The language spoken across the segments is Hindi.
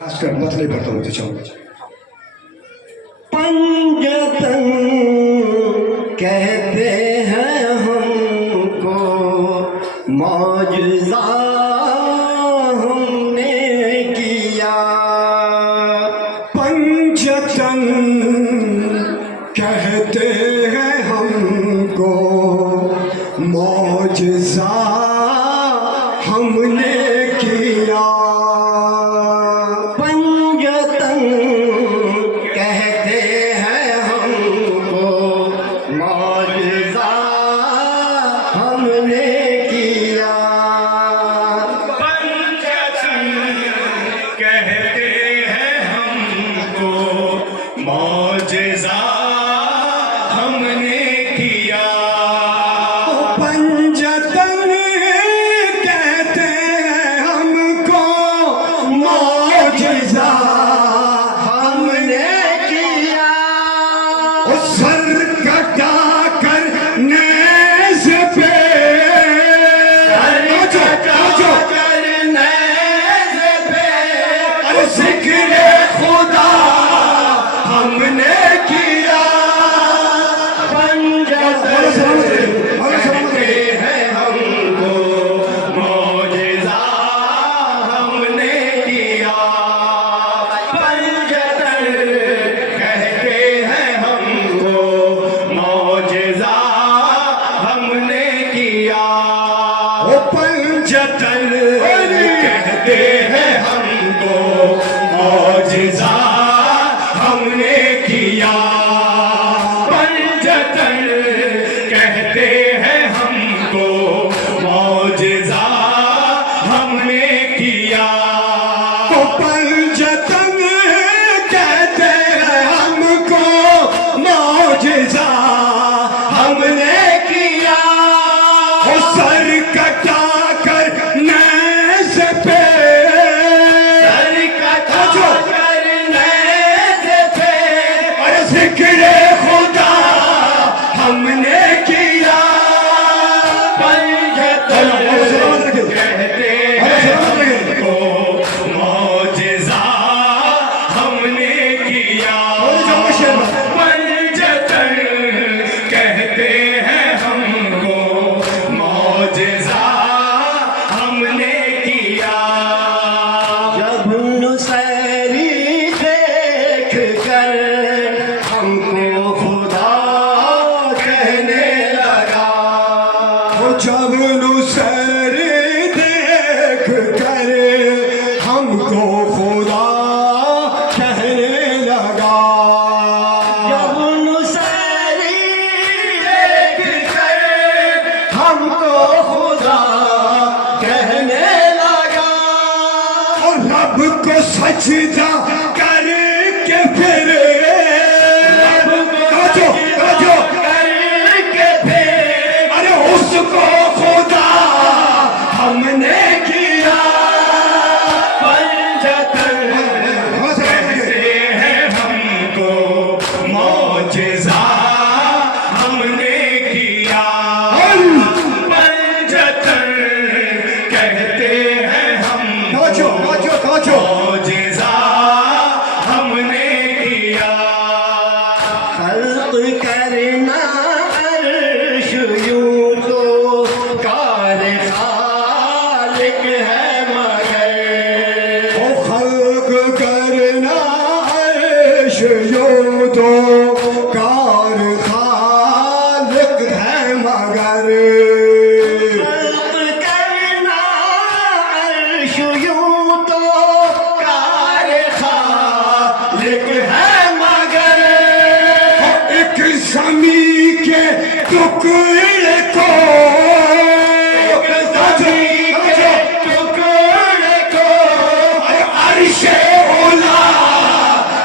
खासकर मतले पढ़ता हूँ चाहूँगा। पंजतन कहते हैं हमको, मौजज़ा हमने किया। पंजतन कहते हैं हमको, मौजज़ा हमने किया। पंजतन कहते हैं हमको, मौजज़ा हमने किया। पंजतन कहते हैं हमको, मौजज़ा हमने किया। पंजतन कहते हैं हमको, मौजज़ा हमने किया। सर कटा कर नेज़ पे अरे ज़िक्र खुदा हमने किया। पंजतन कहते हैं हमको, मौजज़ा हमने किया। पंजतन कहते हैं हमको, मौजज़ा हमने किया। ओ पंजतन कहते हैं हमको, मौजज़ा हमने किया। पंजतन कहते हैं हमको, मौजज़ा हमने किया। ओ पंजतन कहते हैं हमको, मौजज़ा हमने किया। ओ सर कटा कर नेज़ पे सर कटा कर नेज़ पे अरे ज़िक्र खुदा हमने किया। पंजतन कहते हैं हमको, मौजज़ा हमने किया। पंजतन कहते हैं हमको, मौजज़ा हमने किया। जब नुसैरी देख कर हमको खुदा कहने लगा। जब नुसैरी देख कर हमको खुदा कहने लगा। जब नुसैरी देख कर हमको खुदा कहने लगा। और रब को सजदा करके फिर करके फिर अरे उसको खुदा हमने किया। पंजतन कहते हैं हमको, मौजज़ा हमने किया। पंजतन कहते हैं हमको, मौजज़ा हमने किया। खल्क़ करना अर्श यूं तो कार खालिक है मगर। ओ खल्क करना अर्श यूं तो कार खालिक है मगर। खल्क़ करना अर्श यूं तो कार खालिक है मगर। एक ज़मी के टुकड़े को ज़मीं के टुकड़े को अर्शे ओला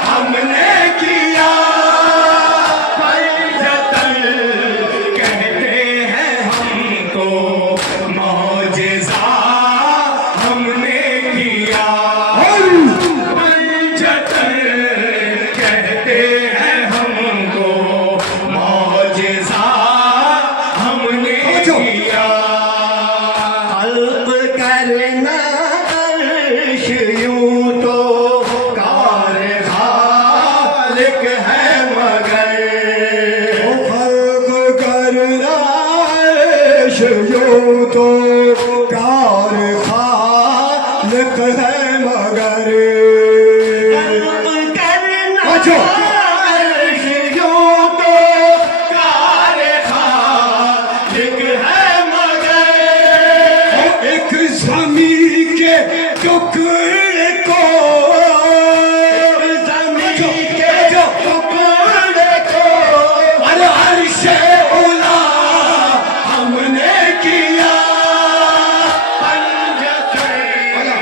हमने किया। पंजतन कहते हैं हमको, मौजज़ा हमने किया। पंजतन कहते हैं हमको, मौजज़ा हमने समझो अर्श यूं तो कार खालिक है मगर एक ज़मीं के टुकड़े को ज़मीं के टुकड़े को अरे अर्शे उला हमने किया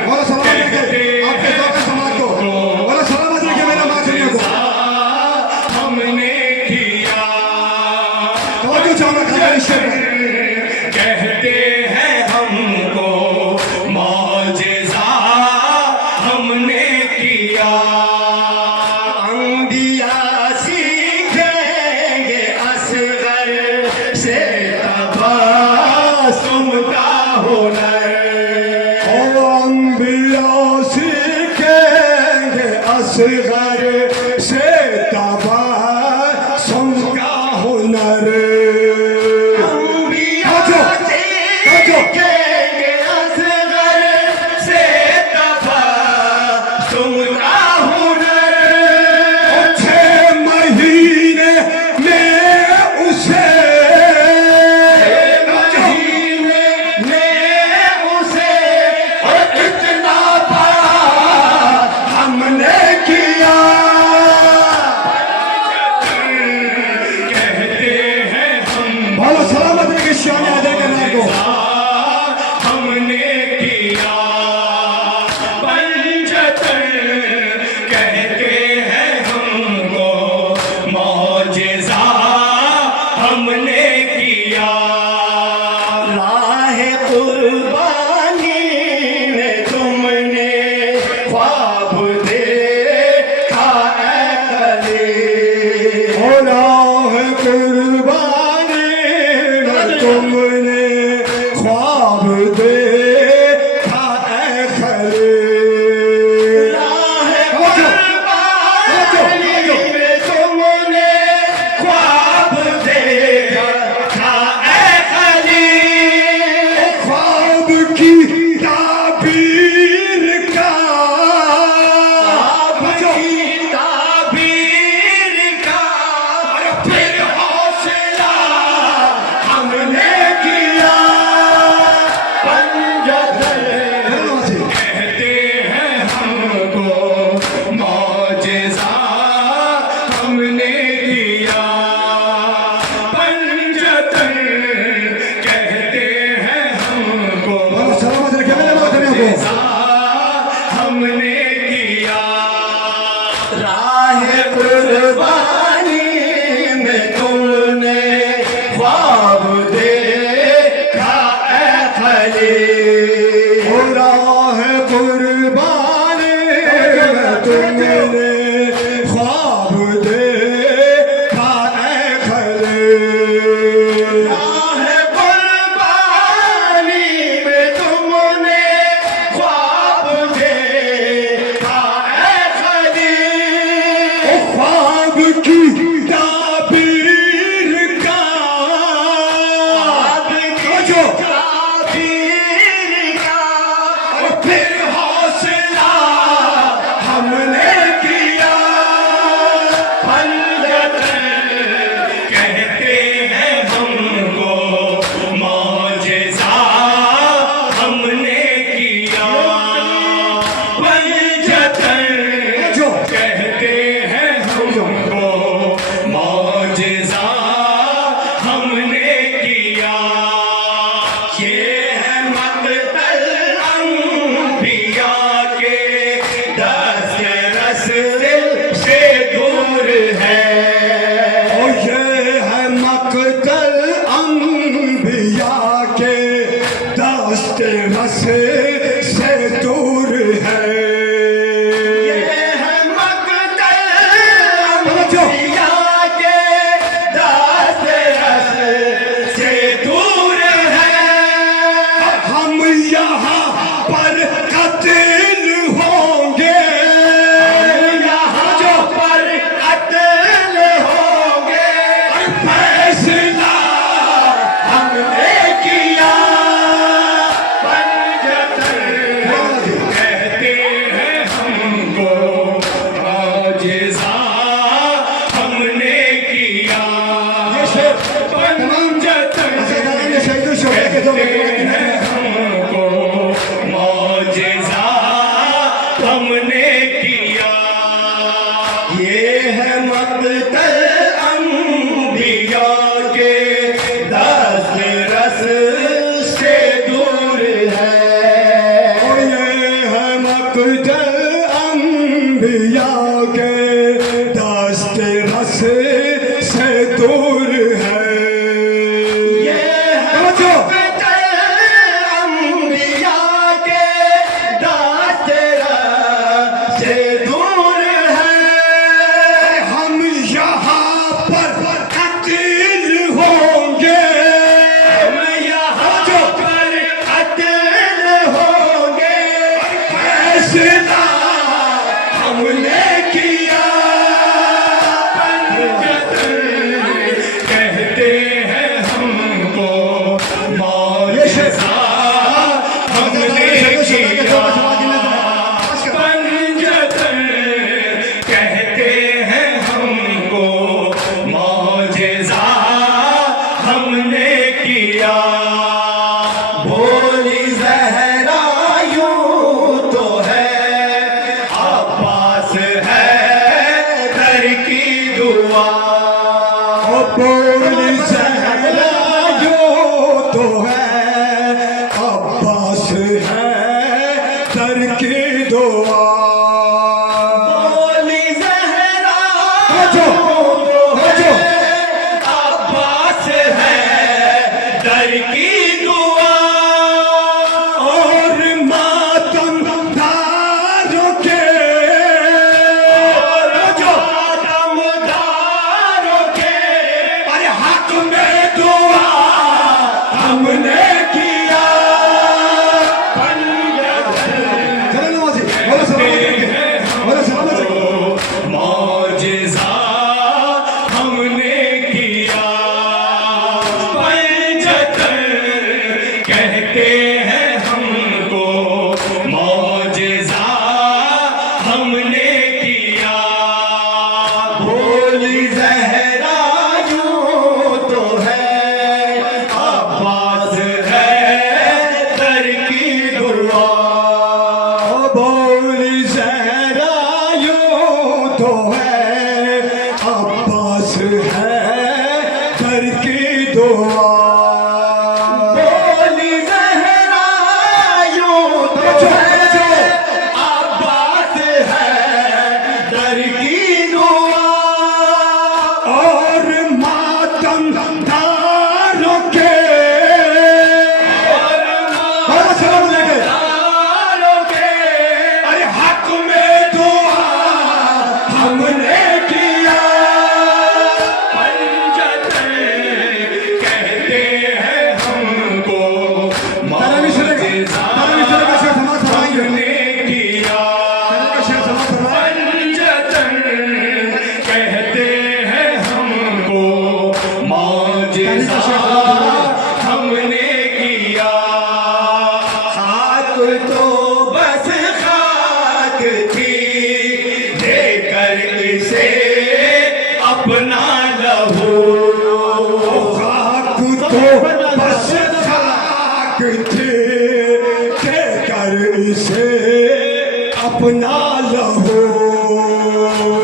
बोलो सलामत रखे आपके दोस्त समाज को बोलो सलामत रखे मेरे माचनियों को हमने किया तवज्जो चाहना खाना रिश्ते में कहते हैं हमको मौजिज़ा हमने किया अंबिया सीखेंगे असगर से तबस्सुम का हुनर और अंबिया सीखेंगे असगर से तबस्सुम का हुनर अंबिया तवज्जो सीखेंगे असगर से तबस्सुम का हुनर 6 महीने में उसे महीने में उसे इतना बड़ा हमने किया कहते हैं हम बोलो सलामत रखे शान अदर करने को हमने किया पंचतन कहते हैं हमको मौजिज़ा हमने किया राह कुर्बानी में तुमने ख्वाब देखा है हो राह कुर्बानी में तुमने ख्वाब देखा है खलील राह कुर्बानी में तुमने ख्वाब देखा है खलील ख्वाब की ताबीर का आपकी ताबीर का फिर हौसला हमने किया कहते हैं हमको मौजिज़ा हमने किया पंचतन कहते हैं हमको सलामत रखे मेरे मातमियों को हमने किया राह कुर्बानी में तुमने ख्वाब देखा है खलील हो राह कुर्बानी में तुमने ख्वाब देखा है खलील राह कुर्बानी में तुमने ख्वाब देखा है खलील ख्वाब की ताबीर का आपकी ताबीर का फिर हौसला हमने किया कहते हैं हमको मौजिज़ा हमने किया पंचतन कहते हैं हमको मौजिज़ा हमने किया ये है मक़तल अंबिया के दस्त रस्ते मिया के दस्ते रस से दूर है। ये समझो अंबिया के दास्तेरा से दूर है। हम यहाँ पर कत्ल होंगे, हम यहाँ पर कत्ल होंगे। फैसला हमने किया। कहते हैं हमको ये शेर हमने किया पंजतन। कहते हैं हमको मौजज़ा हमने किया। भोली ज़हरा यूं तो है, अब्बास है दर की दुआ। बोली ज़हरा जो तो है, अब्बास है दर की दुआ। भोली ज़हरा समझो, समझो। अब्बास है दर की दुआ। और मातमदारों के दमदारों के अरे हक में दुआ हमने किया। चलो नवाजी, बोलो सलामत रखिए, मौजज़ा हमने किया पंजतन। कहते हैं हमको मौजज़ा हमने किया। भोली ज़हरा यूं तो है, अब्बास है दर की दुआ। बोली ज़हरा यूं तो है, अब्बास है दर की दुआ। भोली ज़हरा यूं तो है, अब्बास है दर की दुआ। और मातमदारों के बोलो सलाम लेके दारों के अरे हक में दुआ हमने किया। पंजतन। कहते हैं हमको तारा का शेर समाज फरमाइए, हमने किया तारा का शेर समाज फरमाइए। पंजतन। कहते हैं हमको मौजज़ा हमने किया। खाक तो बस खाक थी, देकर इसे अपना लहू। खाक तो बस खाक थे, देकर इसे अपना लहू।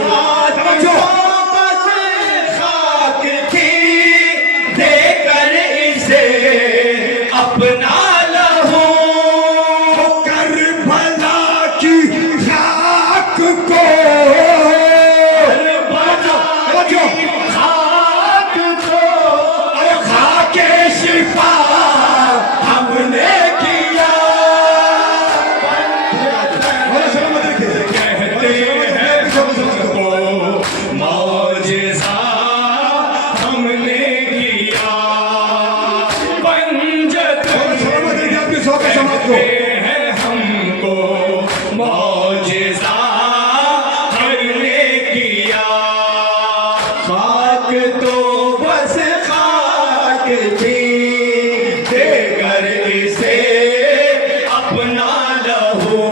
खाक तो बस खाक थी, देकर इसे अपना लहू। करबला की राख को खाक को अरे खाके शिफा हमने किया। बोलो सलामत रखिए। कहते हैं हमको मौजज़ा हमने किया पंजतन। सलामत रखिए आपके शौक समाज को। कहते हैं हमको मौजज़ा हमने किया। खाक तो बस खाक थी, देकर इसे अपना लहू।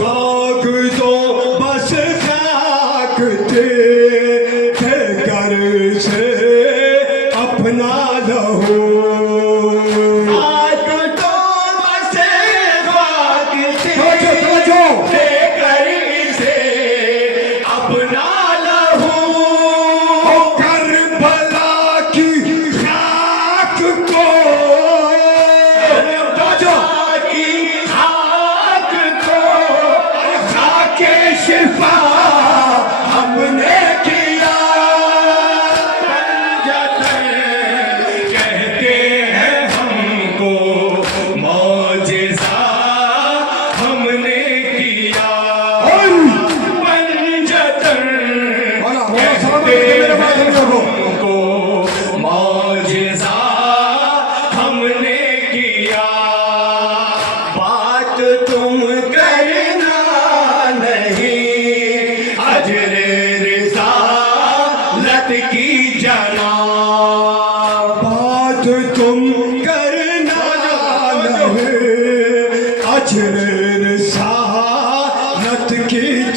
खाक तो बस खाक थे, देकर से अपना लहू। खाक तो बस खाक थी, समझो, देकर इसे अपना लहू। करबला की खाक को की खाक को खाके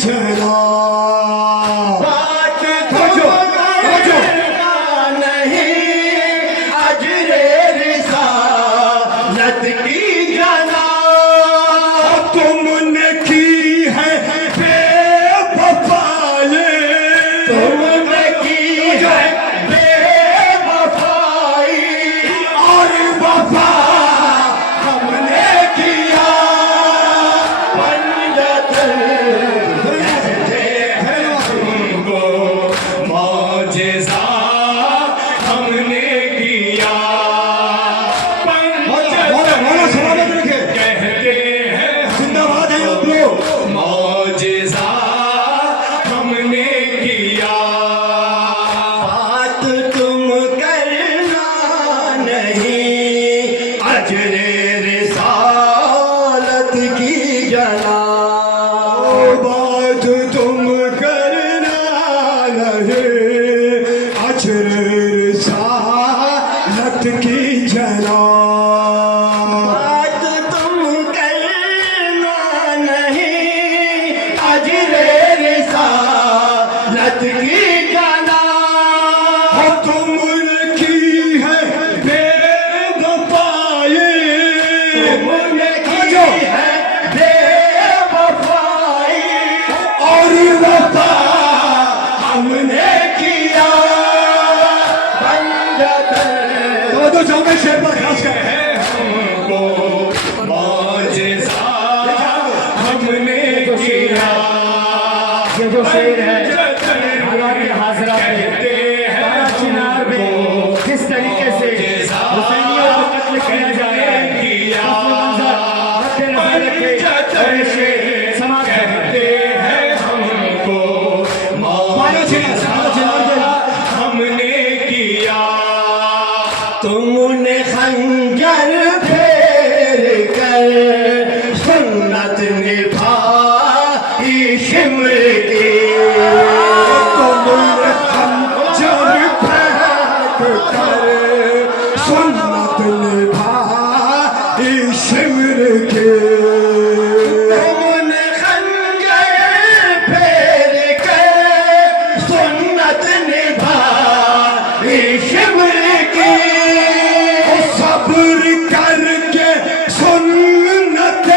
जना बात समझो, समझो। नहीं अजरे रिसालत की जना तुमने की है बेवफाई तुमने की है बेवफाई और वफा हमने किया हमको मौजिज़ा हमने किया मौला सलामत रखे कहते हैं जिंदाबाद है आप लोग मौजिज़ा हमने किया बात तुम करना नहीं अजरे रिसालत की जना बात तुम करना नहीं अजर रिसालत की जना बात तुम करना नहीं अजरे रिसालत की जना तुमने की है बेवफाई तुमने की है बेवफाई और वफा हमने किया तो जाओ शेर पर खास कर हमको मौजिज़ा हमने किया ये जो शेर है हालात हाजरा में कहते हैं बारा चिनार में जिस तरीके से हुसैनियों को कत्ल किया जा रहा है उसमें मंजर मद्देनजर रखे और ये शेर समाज में कहते हैं हमको बारा चिनार हमने किया तुमने खंजर फेर कर सुन्नत निभाई शिमर की तुमने खंजर फेंक कर सुन्नत निभाई शिमर के तुमने खंजर फेर कर सुन्नत निभाई शिमर की सब्र करके सुन्नत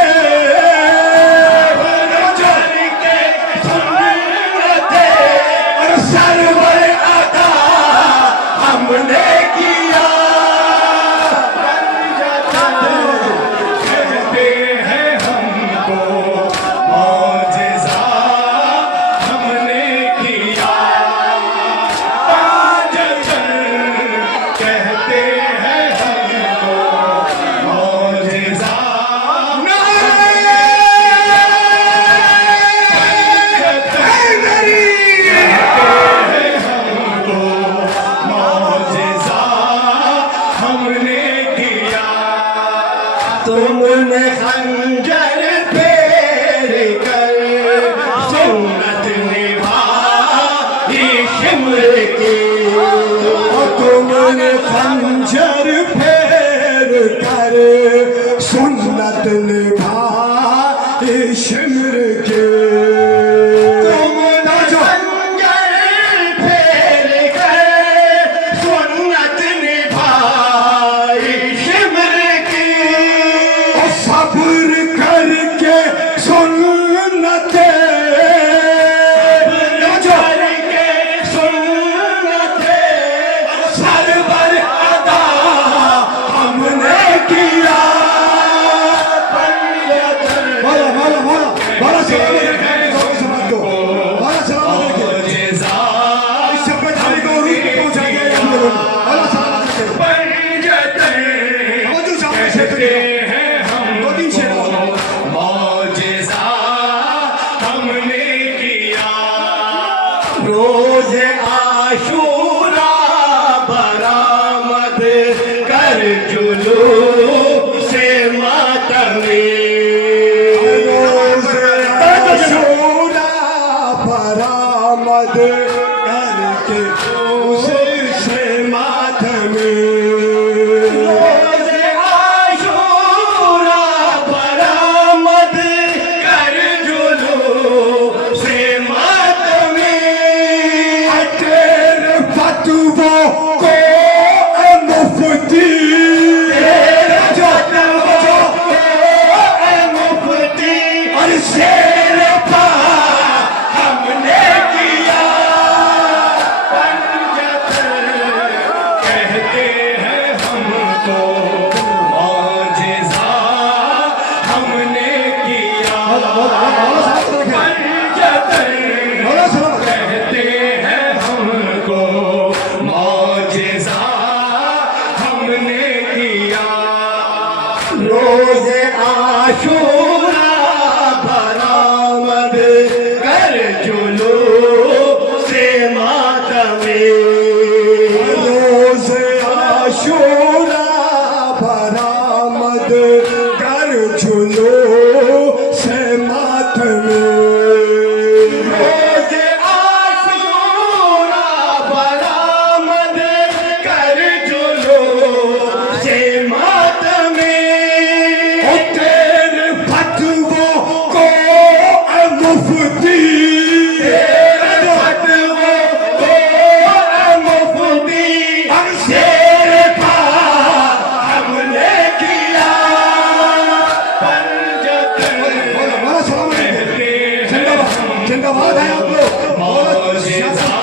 बताएं आप लोग मौजिज़ा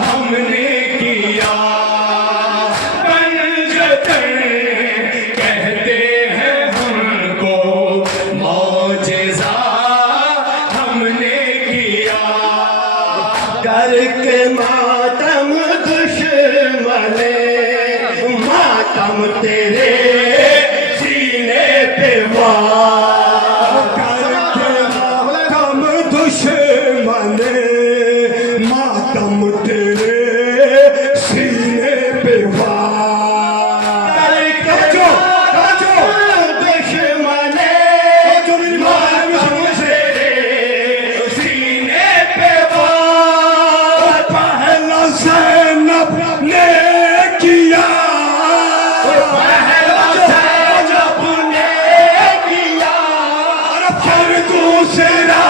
हमने किया पंजतन कहते हैं हमको मौजिज़ा हमने किया करके मातम दुश्मने मातम तेरे सीने पे वार करके मातम दुश्मन मातम तेरे सीने पे वार करके दुश्मने मातम तेरे सीने पे वार पहला ज़ैनब ने किया जब ने किया और फिर दूसरा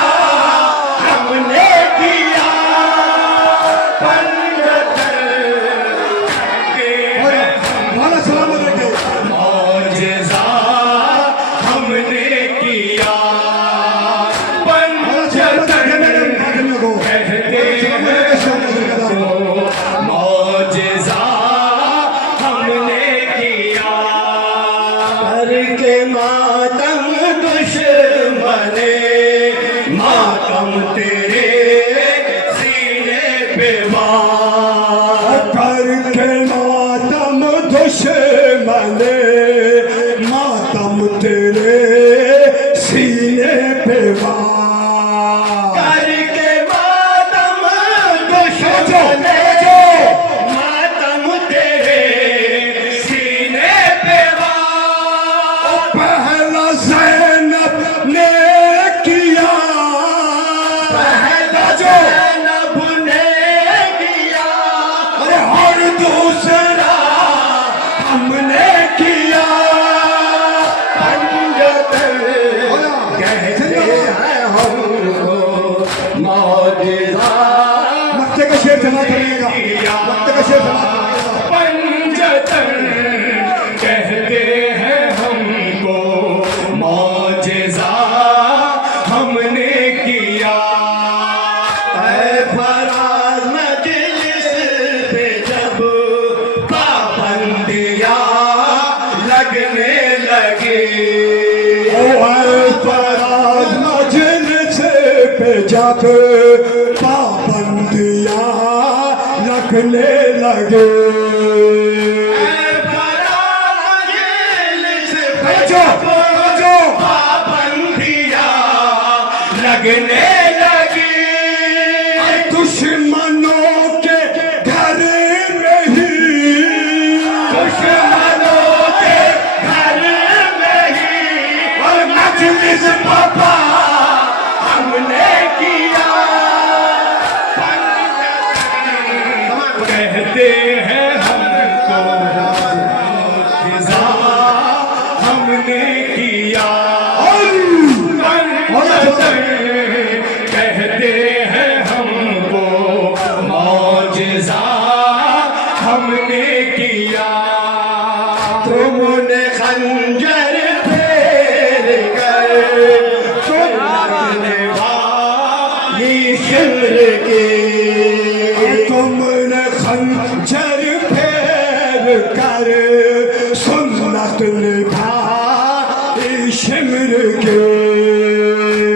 हमने किया वाला सलामत रखे मौजिज़ा हमने किया वाला सलामत रखे मेरे पंजतन आदमियों को कहते सलामत हैं रखे शानदार मौजिज़ा हमने किया करके मातम दुश्मने मातम तेरे सीने पे वार करके मातम दुश्मन मातम तेरे सीने पे वार करके मातम दुश्मने मातम तेरे सीने पे वार पहला ज़ैनब ने किया पहला ज़ैनब ने किया अरे और दूसरा हमने किया पंजतन कहते हैं हमको मौजिज़ा मक्के का शेर जमा करिएगा मक्के का शेर जमा करिएगा पंजतन कहते हैं हमको मौजिज़ा हमने किया ऐ फराज मजलिस पे जब पाबंदियाँ लगने लगी फराज मजलिस पे जब पाबंदियाँ लगने लगे लगने लगी दुश्मनों के घर में ही दुश्मनों के घर में ही और मजलिस पापा हमने किया कहते हैं हमको मौजिज़ा हमने किया पंजतन कहते हैं हमको मौजिज़ा हमने किया तुमने खंजर फेर कर सुनने वाली शिमर की तुमने खंजर फेर कर सुन्नत निभा शिमर के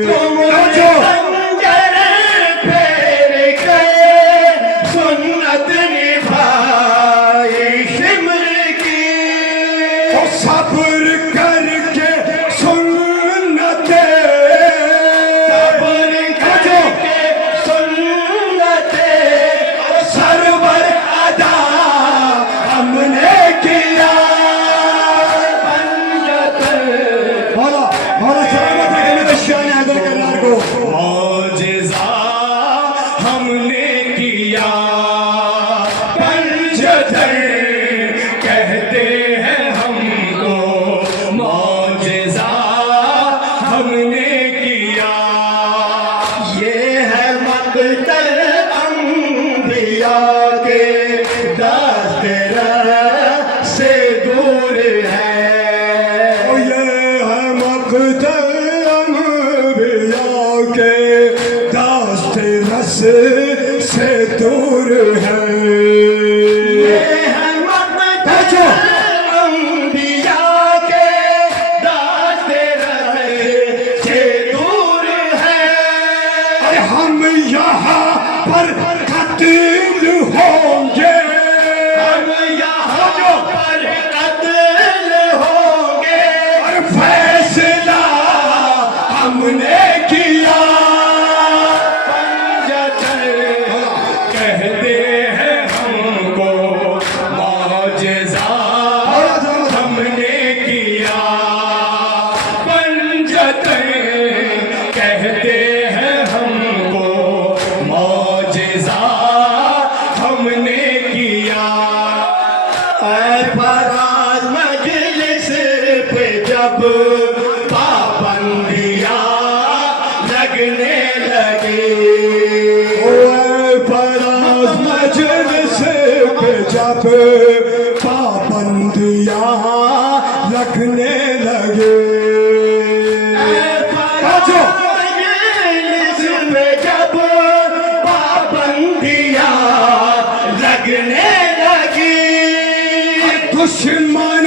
तुमने खंजर फेर कर सुन्नत निभाई शिमर की सब्र करके सुन्नते सब्र करके सुन्नते सरवर अदा हमने किया से दूर है। अंबिया के रास्ते से दूर है। हम यहाँ पर कत्ल होंगे, हम यहाँ पर कत्ल होंगे। और फैसला हमने किया। कहते हैं हमको मौजज़ा हमने किया। पंजतन कहते हैं हमको मौजज़ा हमने किया। फराज मजलिस पे जब पाबंदियाँ लगने लगी। फराज मजलिस पे जब पाबंदियाँ लगने लगे। मजलिस में जब पाबंदियाँ लगने लगी। दुश्मन